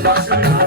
Bye.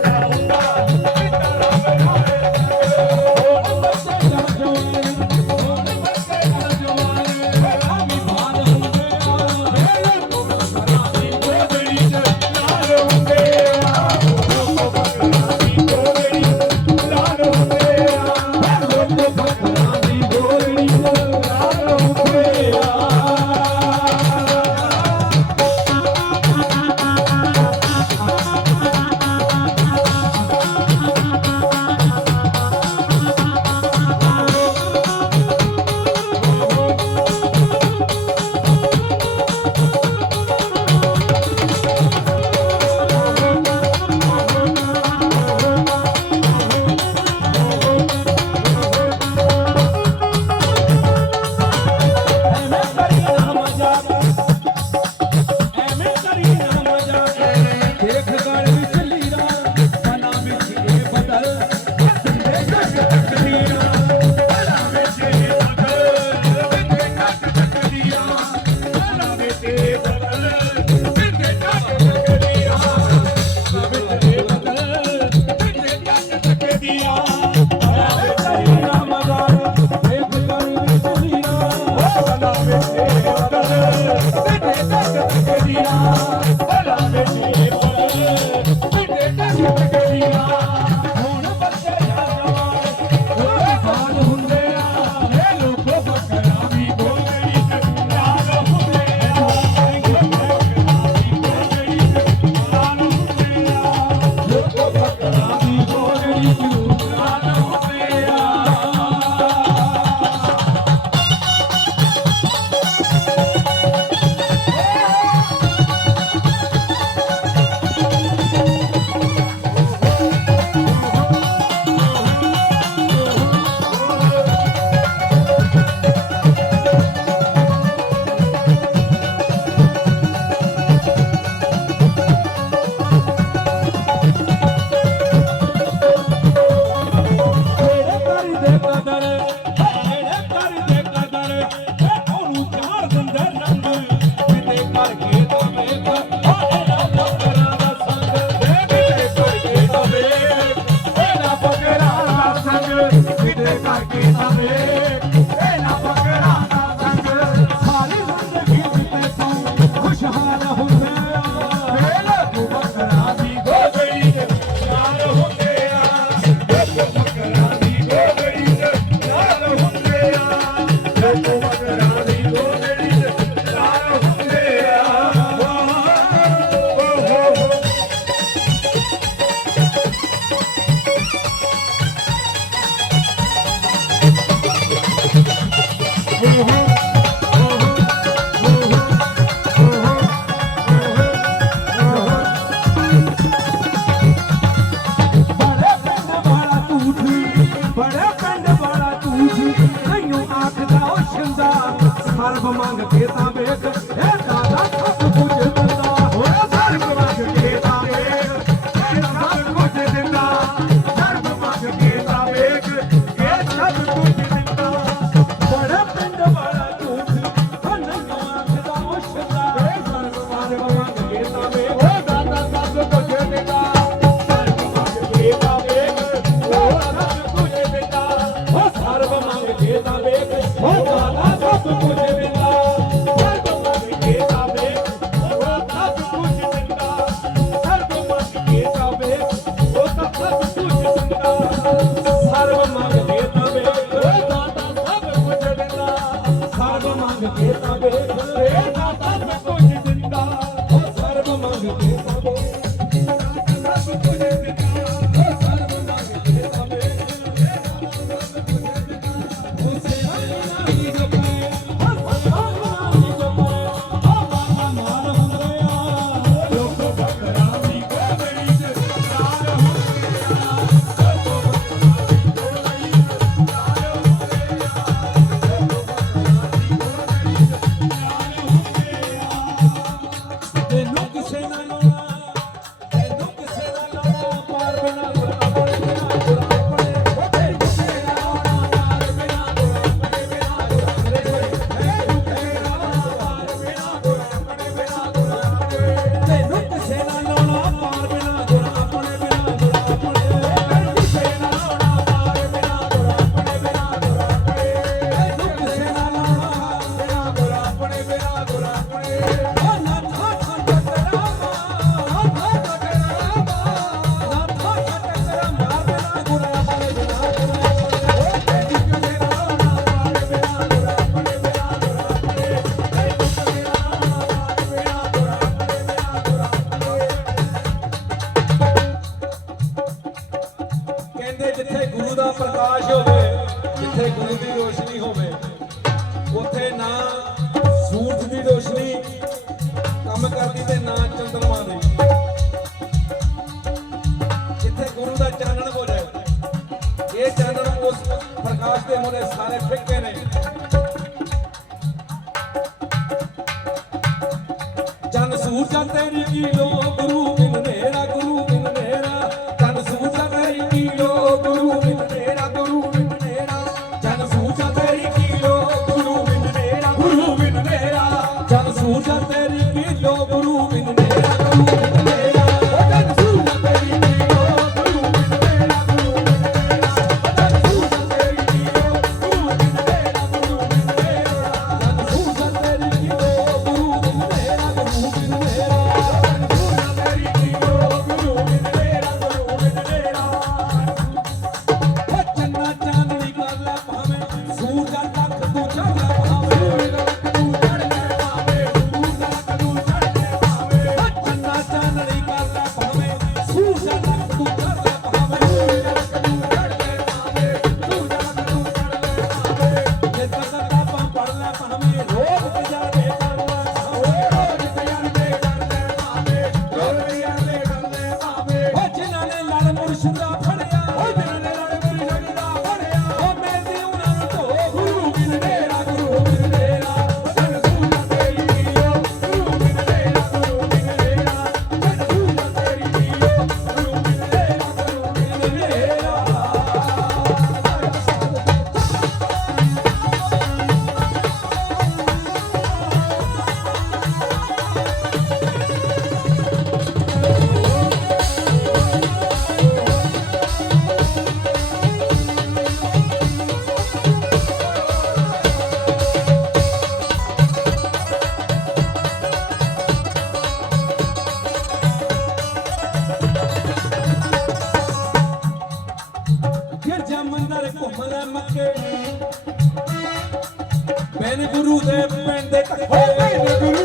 சமமாக பேசாம பேச ಊಟ ತೆರಿಗಿಲೋಬ್ರು ਮੈਨੂੰ ਗੁਰੂ ਦੇ ਪਿੰਡ ਦੇ ਟੱਕਰੇ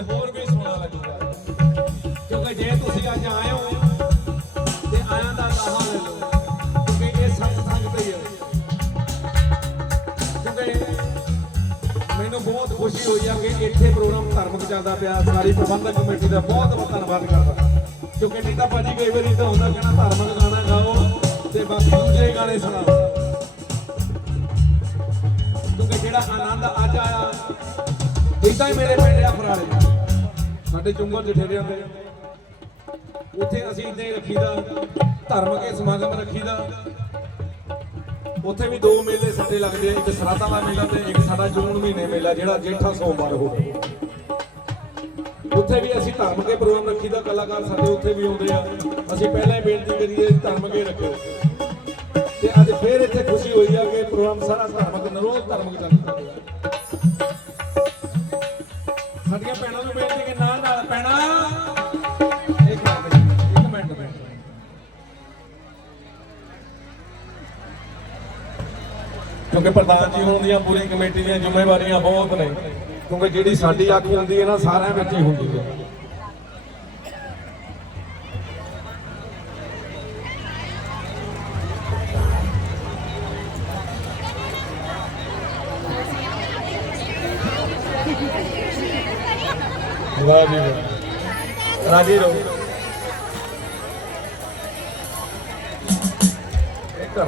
ਤੇ ਹੋਰ ਵੀ ਸੋਹਣਾ ਲੱਗੂਗਾ। ਕਿਉਂਕਿ ਜੇ ਤੁਸੀਂ ਅੱਜ ਆਏ ਹੋ ਤੇ ਆਇਆਂ ਦਾ ਲਾਹਾ ਲੈ ਲਓ, ਕਿਉਂਕਿ ਇਹ ਸੱਤ ਸੰਗ ਤੇ ਹੈ। ਕਿਉਂਕਿ ਮੈਨੂੰ ਬਹੁਤ ਖੁਸ਼ੀ ਹੋਈ ਆ ਕਿ ਇੱਥੇ ਪ੍ਰੋਗਰਾਮ ਧਾਰਮਿਕ ਚੱਲਦਾ ਪਿਆ, ਸਾਰੀ ਪ੍ਰਬੰਧਕ ਕਮੇਟੀ ਦਾ ਬਹੁਤ ਬਹੁਤ ਧੰਨਵਾਦ ਕਰਦਾ। ਕਿਉਂਕਿ ਨਹੀਂ ਤਾਂ ਭਾਜੀ ਕਈ ਵਾਰੀ ਤਾਂ ਹੁੰਦਾ ਕਹਿਣਾ ਧਾਰਮਿਕ ਗਾਣਾ ਗਾਓ ਤੇ ਬਾਕੀ ਦੂਜੇ ਗਾਣੇ ਸੁਣਾਓ। ਕਿਉਂਕਿ ਜਿਹੜਾ ਆਨੰਦ ਅੱਜ ਆਇਆ ਇਦਾਂ ਹੀ ਮੇਰੇ ਪਿੰਡ ਆ ਫਰਾਲੇ ਸਾਡੇ ਚੁੰਗਲ ਜਠੇਰਿਆਂ ਦੇ। ਉੱਥੇ ਅਸੀਂ ਇਦਾਂ ਹੀ ਰੱਖੀਦਾ ਧਰਮਕੇ ਸਮਾਗਮ ਰੱਖੀਦਾ। ਉੱਥੇ ਵੀ ਦੋ ਮੇਲੇ ਸਾਡੇ ਲੱਗਦੇ ਆ, ਇੱਕ ਸਰਾਧਾ ਦਾ ਮੇਲਾ ਤੇ ਇੱਕ ਸਾਡਾ ਜੂਨ ਮਹੀਨੇ ਮੇਲਾ, ਜਿਹੜਾ ਜੇਠਾ ਸੋਮਵਾਰ ਹੋਵੇ ਉੱਥੇ ਵੀ ਅਸੀਂ ਧਰਮਕੇ ਪ੍ਰੋਗਰਾਮ ਰੱਖੀਦਾ, ਕਲਾਕਾਰ ਸਾਡੇ ਉੱਥੇ ਵੀ ਆਉਂਦੇ ਆ। ਅਸੀਂ ਪਹਿਲਾਂ ਹੀ ਬੇਨਤੀ ਕਰੀਏ, ਧਰਮ ਕੇ ਰੱਖਿਓ। ਤੇ ਅੱਜ ਫੇਰ ਇੱਥੇ ਖੁਸ਼ੀ ਹੋਈ ਆ ਕਿ ਪ੍ਰੋਗਰਾਮ ਸਾਰਾ ਧਾਰਮਿਕ, ਨਰੋਲ ਧਾਰਮਿਕ ਚੱਲਦਾ ਕਿਉਂਕਿ ਪ੍ਰਧਾਨ ਜੀ ਹੋਣ ਦੀਆਂ ਪੂਰੀ ਕਮੇਟੀ ਦੀਆਂ ਜ਼ਿੰਮੇਵਾਰੀਆਂ ਬਹੁਤ ਨੇ ਕਿਉਂਕਿ ਜਿਹੜੀ ਸਾਡੀ ਅੱਖ ਹੁੰਦੀ ਹੈ ਨਾ ਸਾਰਿਆਂ ਵਿੱਚ ਹੀ ਹੁੰਦੀ ਹੈ। ਵਾਹ ਜੀ ਵਾਹ ਰਾਜੀ ਰਹੋ।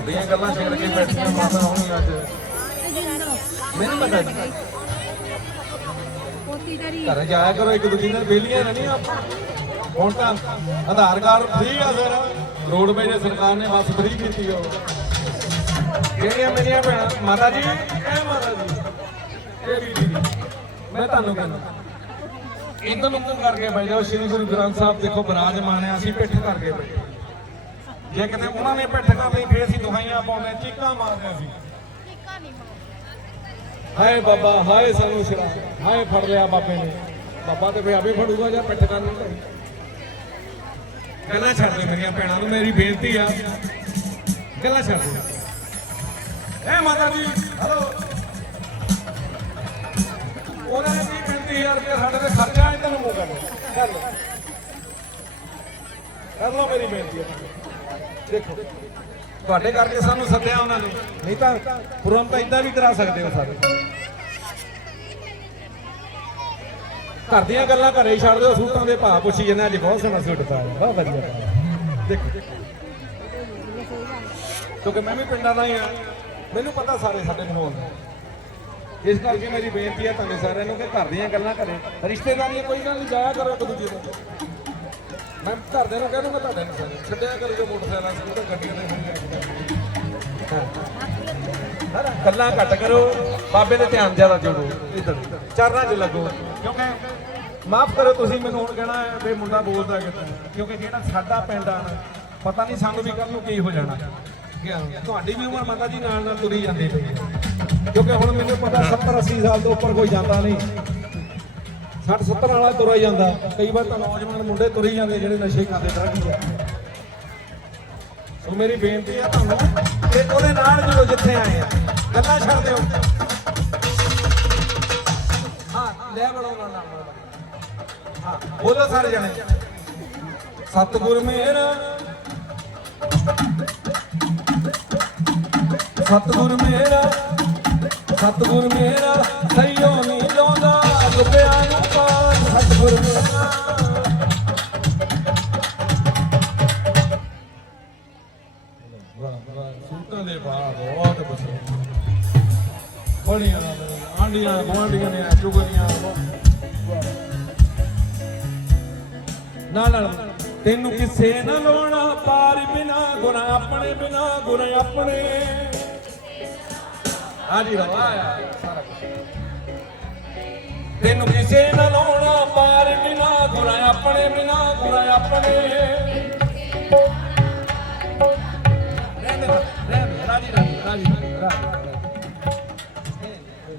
ਦੀਆਂ ਗੱਲਾਂ ਛੇੜ ਕੇ ਬੈਠੀਆਂ ਮਾਤਾ ਹੋਣਗੀਆਂ ਅੱਜ। ਮੈਨੂੰ ਪਤਾ ਜੀ ਘਰ ਜਾਇਆ ਕਰੋ, ਇੱਕ ਦੂਜੇ ਨਾਲ ਬੇਲੀਆਂ ਰਹਿਣੀਆਂ ਆਪਾਂ। ਹੁਣ ਤਾਂ ਆਧਾਰ ਕਾਰਡ ਫ੍ਰੀ। ਆ ਸਰ ਰੋਡਵੇਜ ਸਰਕਾਰ ਨੇ ਬੱਸ ਫ੍ਰੀ ਕੀਤੀ ਹੋ ਕਿਹੜੀਆਂ ਮੇਰੀਆਂ ਭੈਣਾਂ? ਮਾਤਾ ਜੀ? ਇਹ ਮਾਤਾ ਜੀ। ਇਹ ਬੀਬੀ ਜੀ। ਮੈਂ ਤੁਹਾਨੂੰ ਕਹਿੰਦਾ। ਇਦਾਂ ਨੂੰ ਕਰਕੇ ਬਹਿ ਜਾਓ, ਸ੍ਰੀ ਗੁਰੂ ਗ੍ਰੰਥ ਸਾਹਿਬ ਦੇਖੋ, ਬਿਰਾਜਮਾਨ ਹੈ ਅਸੀਂ ਪਿੱਠ ਕਰਕੇ ਬੈਠੇ ਜੇ ਕਿਤੇ ਉਹਨਾਂ ਨੇ ਪਿੱਠ ਕਰ ਲਈ ਫੇਰ ਅਸੀਂ ਦੁਹਾਈਆਂ ਪਾਉਂਦੇ ਚੀਕਾਂ ਮਾਰਦੇ ਸੀ ਹਾਏ ਬਾਬਾ ਹਾਏ ਸਾਨੂੰ ਸਿਰਾ ਹਾਏ ਫੜ ਲਿਆ ਬਾਬੇ ਨੇ। ਬਾਬਾ ਤੇ ਫੇ ਆਪੇ ਫੜੂਗਾ ਜਾਂ ਪਿੱਠ ਨੂੰ ਭਾਈ ਗੱਲਾਂ ਛੱਡ ਦੇ ਮੇਰੀਆਂ ਭੈਣਾਂ ਨੂੰ ਮੇਰੀ ਬੇਨਤੀ ਆ। ਗੱਲਾਂ ਛੱਡ ਦੇ। ਐ ਮਾਤਾ ਜੀ ਹਲੋ। ਉਹਨਾਂ ਨੇ ਵੀ 35000 ਰੁਪਏ ਸਾਡੇ ਤੇ ਖਰਚਾ ਹੈ ਤੈਨੂੰ ਮੌਕਾ ਦੇ ਕਰ ਲਓ। ਕਰ ਲਓ ਮੇਰੀ ਬੇਨਤੀ ਹੈ ਦੇਖੋ। ਤੁਹਾਡੇ ਕਰਕੇ ਸਾਨੂੰ ਸੱਦਿਆ ਉਹਨਾਂ ਨੇ। ਨਹੀਂ ਤਾਂ ਪੁਰਮ ਤਾਂ ਇਦਾਂ ਵੀ ਕਰਾ ਸਕਦੇ ਹੋ ਸਾਰੇ। ਘਰ ਦੀਆਂ ਗੱਲਾਂ ਘਰੇ ਛੱਡ ਦਿਓ, ਸੂਟਾਂ ਦੇ ਭਾਅ ਪੁੱਛੀ ਜਾਂਦੇ ਅੱਜ ਬਹੁਤ ਸੋਹਣਾ ਸੂਟ ਪਾਇਆ, ਬਹੁਤ ਵਧੀਆ ਦੇਖੋ। ਕਿਉਂਕਿ ਮੈਂ ਵੀ ਪਿੰਡਾਂ ਦਾ ਹੀ ਆ ਮੈਨੂੰ ਪਤਾ ਸਾਰੇ ਸਾਡੇ ਮਾਹੌਲ ਦਾ। ਇਸ ਕਰਕੇ ਮੇਰੀ ਬੇਨਤੀ ਹੈ ਤੁਹਾਨੂੰ ਸਾਰਿਆਂ ਨੂੰ ਕਿ ਘਰ ਦੀਆਂ ਗੱਲਾਂ ਕਰੇ ਰਿਸ਼ਤੇਦਾਰੀਆਂ ਕੋਈ ਗੱਲ ਨਹੀਂ, ਜਾਇਆ ਕਰੋ ਇੱਕ ਦੂਜੇ ਦੇ ਮੈਂ ਘਰਦਿਆਂ ਨੂੰ ਕਹਿ ਦੂੰਗਾ ਤੁਹਾਡੇ ਨੂੰ ਸਾਰੇ ਛੱਡਿਆ ਕਰੋ ਮੋਟਰਸਾਈਕਲਾਂ ਸਕੂਟਰ ਗੱਡੀਆਂ ਦੇ ਹਾਂ। ਗੱਲਾਂ ਘੱਟ ਕਰੋ, ਬਾਬੇ ਦੇ ਧਿਆਨ ਜ਼ਿਆਦਾ ਜੋੜੋ, ਇਧਰ। ਚਰਨਾਂ 'ਚ ਲੱਗੋ। ਕਿਉਂਕਿ ਮਾਫ ਕਰੋ, ਤੁਸੀਂ ਮੈਨੂੰ ਹੁਣ ਕਹਿਣਾ ਵੀ ਮੁੰਡਾ ਬੋਲਦਾ ਕਿਤੇ ਕਿਉਂਕਿ ਜਿਹੜਾ ਸਾਡਾ ਪਿੰਡ ਆ ਨਾ, ਪਤਾ ਨਹੀਂ ਸਾਨੂੰ ਵੀ ਕੱਲ ਨੂੰ ਕੀ ਹੋ ਜਾਣਾ। ਤੁਹਾਡੀ ਵੀ ਉਮਰ ਮਾਤਾ ਜੀ ਨਾਲ ਨਾਲ ਤੁਰੀ ਜਾਂਦੀ ਪਈ ਕਿਉਂਕਿ ਹੁਣ ਮੈਨੂੰ ਪਤਾ 70 80 ਸਾਲ ਤੋਂ ਉੱਪਰ ਕੋਈ ਜਾਂਦਾ ਨਹੀਂ। 60 70 ਵਾਲਾ ਤੁਰਿਆ ਜਾਂਦਾ। ਕਈ ਵਾਰ ਤਾਂ ਨੌਜਵਾਨ ਮੁੰਡੇ ਤੁਰੀ ਜਾਂਦੇ ਜਿਹੜੇ ਨਸ਼ੇ ਕਰਦੇ ਡਰਗ ਆ ਸੋ ਮੇਰੀ ਬੇਨਤੀ ਹੈ ਤੁਹਾਨੂੰ, ਕਿ ਉਹਦੇ ਨਾਲ ਜਦੋਂ ਜਿੱਥੇ ਆਏ ਆ, ਗੱਲਾਂ ਛੱਡ ਦਿਓ। ਹਾਂ, ਲੈ ਬੜੋ ਨਾਲ ਹਾਂ ਬੋਲੋ ਸਾਰੇ ਜਣੇ। ਸਤਿਗੁਰ ਮੇਰਾ ਸਤਿਗੁਰ ਮੇਰਾ ਸਤਿਗੁਰ ਮੇਰਾ ਸਈਓ ਕਿਸੇ ਨਾ ਲੋਣਾ ਪਾਰ ਬਿਨਾ ਗੁਨਾ ਆਪਣੇ ਬਿਨਾ ਗੁਨਾ ਆਪਣੇ। ਹਾਜੀ ਰਵਾਇਆ ਸਾਰਾ ਤੈਨੂੰ ਕਿਸੇ ਨਾ ਲਾਉਣਾ ਪਾਰ ਬਿਨਾ ਗੁਨਾ ਆਪਣੇ ਬਿਨਾ ਗੁਨਾ ਆਪਣੇ। ਰਹਿੰਦੇ ਰਹਿੰਦੇ, ਰਾਜੀ ਰਾਜੀ ਰਾਜੀ ਰਾਜੀ, ਰਾਜੀ।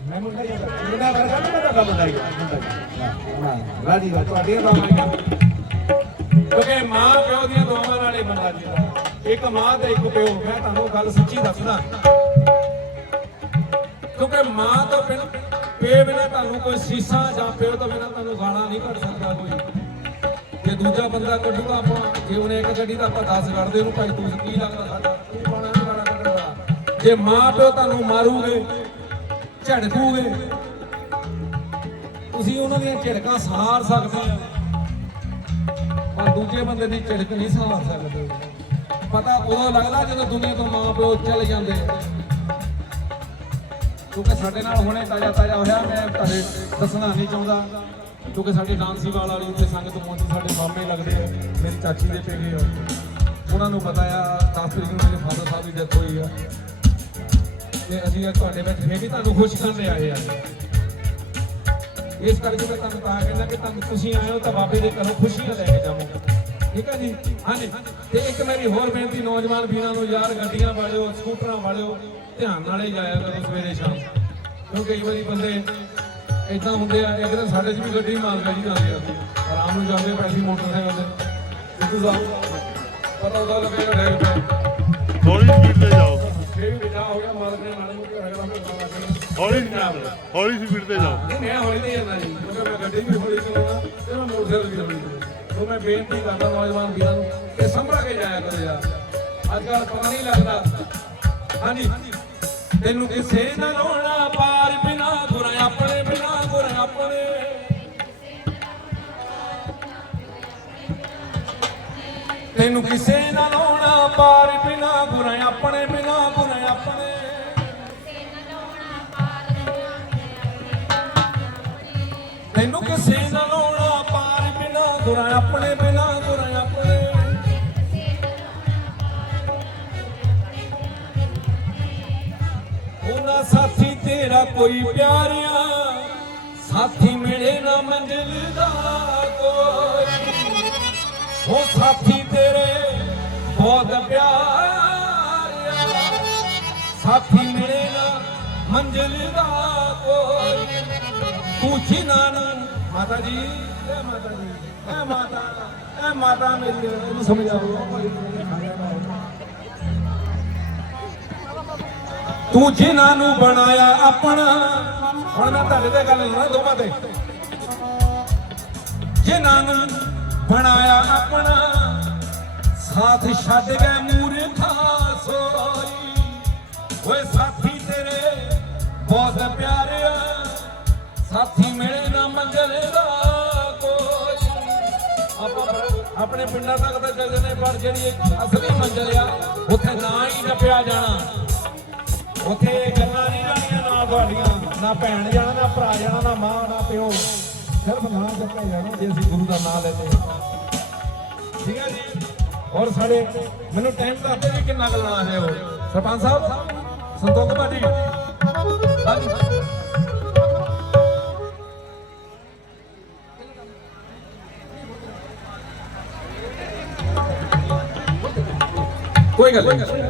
ਮੈਂ ਮੁੰਡਾ ਵਰਗਾ ਨਹੀਂ ਮੈਂ ਮੁੰਡਾ ਹੀ ਮੁੰਡਾ ਹੀ ਰਾਜੀ ਦਾ ਤੁਹਾਡੀਆਂ ਕਿਉਂਕਿ ਮਾਂ ਪਿਓ ਦੀਆਂ ਦੁਆਵਾਂ ਨਾਲ ਹੀ ਬੰਦਾ ਜੀਦਾ। ਇੱਕ ਮਾਂ ਤੇ ਇੱਕ ਪਿਓ। ਮੈਂ ਤੁਹਾਨੂੰ ਗੱਲ ਸੱਚੀ ਦੱਸਦਾ। ਕਿਉਂਕਿ ਮਾਂ ਤੋਂ ਬਿਨ ਪਿਓ ਬਿਨਾ ਤੁਹਾਨੂੰ ਕੋਈ ਸੀਸਾ ਜਾਂ ਪਿਓ ਤੋਂ ਬਿਨਾ ਤੁਹਾਨੂੰ ਗਾਣਾ ਨਹੀਂ ਕੱਢ ਸਕਦਾ ਕੋਈ। ਜੇ ਦੂਜਾ ਬੰਦਾ ਕੱਢੂਗਾ ਆਪਾਂ, ਜੇ ਉਹਨੇ ਇੱਕ ਗੱਡੀ ਦਾ ਆਪਾਂ 10 ਕੱਢਦੇ, ਉਹਨੂੰ ਭਾਈ ਤੂੰ ਕੀ ਲੱਗਦਾ ਸਾਡਾ? ਤੂੰ ਬਾਣਾ ਨਹੀਂ ਗਾਣਾ ਕੱਢਦਾ ਜੇ ਮਾਂ ਪਿਓ ਤੁਹਾਨੂੰ ਮਾਰੂਗੇ, ਝੜਕੂਗੇ, ਤੁਸੀਂ ਉਹਨਾਂ ਦੀਆਂ ਝਿੜਕਾਂ ਸਾਰ ਸਕਦੇ ਹੋ। ਦੂਜੇ ਬੰਦੇ ਦੀ ਝਿੜਕ ਨਹੀਂ ਸਹਾਰ ਸਕਦੇ। ਪਤਾ ਉਦੋਂ ਲੱਗਦਾ ਜਦੋਂ ਦੁਨੀਆ ਤੋਂ ਮਾਂ ਪਿਓ ਚਲੇ ਜਾਂਦੇ ਕਿਉਂਕਿ ਸਾਡੇ ਨਾਲ ਹੁਣੇ ਤਾਜ਼ਾ ਤਾਜ਼ਾ ਹੋਇਆ, ਮੈਂ ਤੁਹਾਡੇ ਦੱਸਣਾ ਨਹੀਂ ਚਾਹੁੰਦਾ। ਕਿਉਂਕਿ ਸਾਡੇ ਡਾਂਸੀ ਵਾਲੀ ਉੱਥੇ ਸੰਗਤ ਮੌਜੂਦ ਸਾਡੇ ਮਾਮੇ ਲੱਗਦੇ ਆ, ਮੇਰੀ ਚਾਚੀ ਦੇ ਪੇਗੇ ਆ। ਉਹਨਾਂ ਨੂੰ ਪਤਾ ਆ 10 ਤਰੀਕ ਨੂੰ ਮੇਰੇ ਫਾਦਰ ਸਾਹਿਬ ਦੀ ਡੈਥ ਹੋਈ ਆ। ਤੇ ਅਸੀਂ ਤੁਹਾਡੇ ਵਿੱਚ ਫੇਰ ਵੀ ਤੁਹਾਨੂੰ ਖੁਸ਼ ਕਰਨ ਆਏ ਆ। ਇਸ ਕਰਕੇ ਮੈਂ ਤੁਹਾਨੂੰ ਤਾਂ ਕਹਿੰਦਾ ਕਿ ਤੁਹਾਨੂੰ ਤੁਸੀਂ ਆਏ ਹੋ ਤਾਂ ਬਾਬੇ ਦੇ ਘਰੋਂ ਖੁਸ਼ੀਆਂ ਲੈ ਕੇ ਜਾਵੋਗੇ। ਠੀਕ ਹੈ ਜੀ? ਹਾਂਜੀ। ਤੇ ਇੱਕ ਮੇਰੀ ਹੋਰ ਬੇਨਤੀ, ਨੌਜਵਾਨ ਵੀਰਾਂ ਨੂੰ ਯਾਰ ਗੱਡੀਆਂ ਵਾਲਿਓ, ਸਕੂਟਰਾਂ ਵਾਲਿਓ, ਧਿਆਨ ਨਾਲ ਹੀ ਜਾਇਆ ਕਰੋ ਸਵੇਰੇ ਸ਼ਾਮ। ਕਿਉਂਕਿ ਕਈ ਵਾਰੀ ਬੰਦੇ ਇਦਾਂ ਹੁੰਦੇ ਆ, ਇੱਕ ਤਾਂ ਸਾਡੇ 'ਚ ਵੀ ਗੱਡੀ ਮਾਰ ਜੀ ਜਾਂਦੇ ਆ। ਆਰਾਮ ਨੂੰ ਜਾਂਦੇ ਪੈਸੀ ਮੋਟਰਸਾਈਕਲ ਤੇ। ਸਿੱਧੂ ਸਾਹਿਬ, ਪਤਾ ਉਹਦਾ ਲੱਗੇਗਾ ਡੈਗ ਪੈ ਹੌਲੀ ਸਪੀਡ ਤੇ ਜਾਓ। ਇਹ ਵੀ ਬਿਠਾ ਹੋ ਗਿਆ ਮਾਲਕ ਨੇ ਨਾਲੇ ਮੁੱਕੇ ਰਗੜਾ ਫਿਰ ਹੌਲੀ ਹੌਲੀ ਸਪੀਡ ਤੇ ਜਾਓ। ਨਹੀਂ ਮੈਂ ਹੌਲੀ ਨਹੀਂ ਜਾਂਦਾ ਜੀ। ਕਿਉਂਕਿ ਮੈਂ ਗੱਡੀ ਵੀ ਹੌਲੀ ਚਲਾਉਣਾ ਤੇ ਮੈਂ ਮੋਟਰਸਾਈਕਲ ਵੀ ਹੌਲੀ ਚਲਾਉਣਾ। ਸੋ ਮੈਂ ਬੇਨਤੀ ਕਰਦਾ ਨੌਜਵਾਨ ਵੀਰਾਂ ਨੂੰ ਕਿ ਸੰਭਲ ਕੇ ਜਾਇਆ ਕਰੋ ਯਾਰ। ਅੱਜ ਕੱਲ੍ਹ ਪਤਾ ਨਹੀਂ ਲੱਗਦਾ। ਹਾਂਜੀ। ਤੈਨੂੰ ਕਿਸੇ ਨਾ ਲੋਣਾ ਪਾਰ ਬਿਨਾ ਗੁਰ ਆਪਣੇ ਬਿਨਾ ਗੁਰ ਆਪਣੇ। ਤੈਨੂੰ ਕਿਸੇ ਨਾ ਲੋਣਾ ਪਾਰ ਬਿਨਾ ਗੁਰ ਆਪਣੇ ਬਿਨਾ। ਗੁਰ ਆਪਣੇ ਤੈਨੂੰ ਕਿਸੇ ਨਾਲ ਲਾਉਣਾ ਪਾਰ ਬਿਨਾ ਗੁਰਾਂ ਆਪਣੇ ਬਿਨਾ ਗੁਰਾਂ ਆਪਣੇ। ਉਹਨਾਂ ਸਾਥੀ ਤੇਰਾ ਕੋਈ ਪਿਆਰਿਆ, ਸਾਥੀ ਮਿਲੇ ਨਾ ਮੰਜ਼ਿਲ ਦਾ ਕੋਈ। ਉਹ ਸਾਥੀ ਤੇਰੇ ਬਹੁਤ ਪਿਆਰਿਆ, ਸਾਥੀ ਮਿਲੇ ਨਾ ਮੰਜ਼ਿਲ ਦਾ ਕੋਈ। ਤੂੰ ਜਿਨ੍ਹਾਂ ਮਾਤਾ ਜੀ ਐ ਮਾਤਾ ਜੀ ਐ ਮਾਤਾ ਐ ਮਾਤਾ ਮੇਰੀ, ਇਹਨੂੰ ਸਮਝਾਓ। ਤੂੰ ਜਿਨ੍ਹਾਂ ਨੂੰ ਬਣਾਇਆ ਆਪਣਾ, ਹੁਣ ਮੈਂ ਤੁਹਾਡੇ ਤੇ ਗੱਲ ਨਾ ਦੋਵਾਂ ਤੇ। ਜਿਨ੍ਹਾਂ ਨੂੰ ਬਣਾਇਆ ਆਪਣਾ, ਸਾਥ ਛੱਡ ਗਏ ਮੂਰਖਾ ਸੋਈ ਓਏ ਸਾਥੀ ਤੇਰੇ ਬਹੁਤ ਪਿਆਰ ਸਾਥੀ ਮਿਲੇ ਨਾ ਮੰਜ਼ਲ ਦਾ ਕੋਈ। ਆਪਾਂ ਆਪਣੇ ਪਿੰਡਾਂ ਤੱਕ ਤਾਂ ਚੱਲ ਜਨੇ ਪਰ ਜਿਹੜੀ ਅਸਲੀ ਮੰਜ਼ਲ ਆ, ਉੱਥੇ ਨਾ ਹੀ ਨੱਪਿਆ ਜਾਣਾ। ਉੱਥੇ ਗੱਲਾਂ ਨਹੀਂ ਜਾਣੀਆਂ ਨਾ ਤੁਹਾਡੀਆਂ, ਨਾ ਭੈਣ ਜਾਣਾ, ਨਾ ਭਰਾ ਜਾਣਾ, ਨਾ ਮਾਂ, ਨਾ ਪਿਓ। ਸਿਰਫ ਨਾਂ ਜਪਿਆ ਜਾਣਾ, ਜੇ ਅਸੀਂ ਗੁਰੂ ਦਾ ਨਾਮ ਲੈਂਦੇ। ਠੀਕ ਹੈ ਜੀ? ਔਰ ਸਾਡੇ, ਮੈਨੂੰ ਟਾਈਮ ਦੱਸਦੇ ਵੀ ਕਿੰਨਾ ਗੱਲਾਂ ਆ ਹੈ ਉਹ। ਸਰਪੰਚ ਸਾਹਿਬ, ਸੰਤੋਖ ਭਾਜੀ। ਹਾਂਜੀ। ਕੋਈ ਗੱਲ ਨਹੀਂ